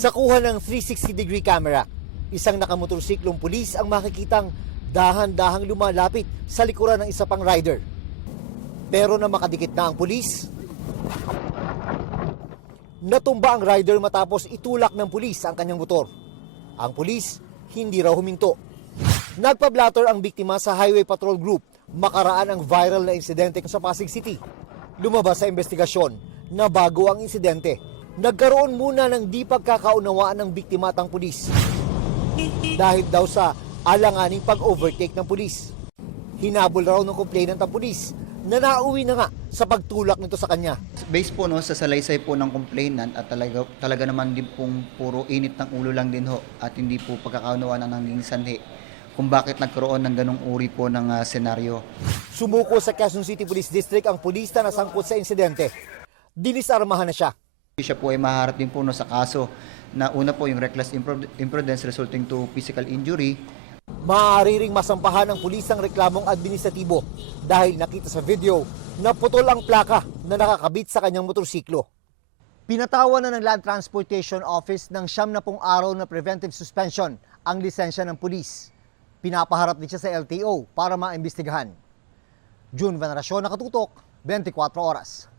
Sa kuha ng 360-degree camera, isang nakamotorsiklong pulis ang makikitang dahan-dahang lumalapit sa likuran ng isa pang rider. Pero na makadikit na ang pulis, natumba ang rider matapos itulak ng pulis ang kanyang motor. Ang pulis hindi raw huminto. Nagpa-blatter ang biktima sa Highway Patrol Group makaraan ang viral na insidente sa Pasig City. Lumabas sa investigasyon na bago ang insidente, nagkaroon muna ng di pagkakaunawaan ng biktima at ang pulis. Dahil daw sa alanganing pag-overtake ng pulis. Hinabol raw ng complainant ang pulis na nauwi na nga sa pagtulak nito sa kanya. Based po sa salaysay po ng complainant at talaga naman din pong puro init ng ulo lang din ho at hindi po pagkakaunawaan ng naging sanhi kung bakit nagkaroon ng ganong uri po ng senaryo. Sumuko sa Quezon City Police District ang pulis na nasangkot sa insidente. Dinisarmahan na siya. Siya po ay maharap din po sa kaso na una po yung reckless imprudence resulting to physical injury. Maaari ring masampahan ng pulis ang reklamong administratibo dahil nakita sa video na putol ang plaka na nakakabit sa kanyang motorsiklo. Pinatawan na ng Land Transportation Office ng 70 araw na preventive suspension ang lisensya ng pulis. Pinapaharap din siya sa LTO para maimbestigahan. June Veneracion, Nakatutok, 24 Oras.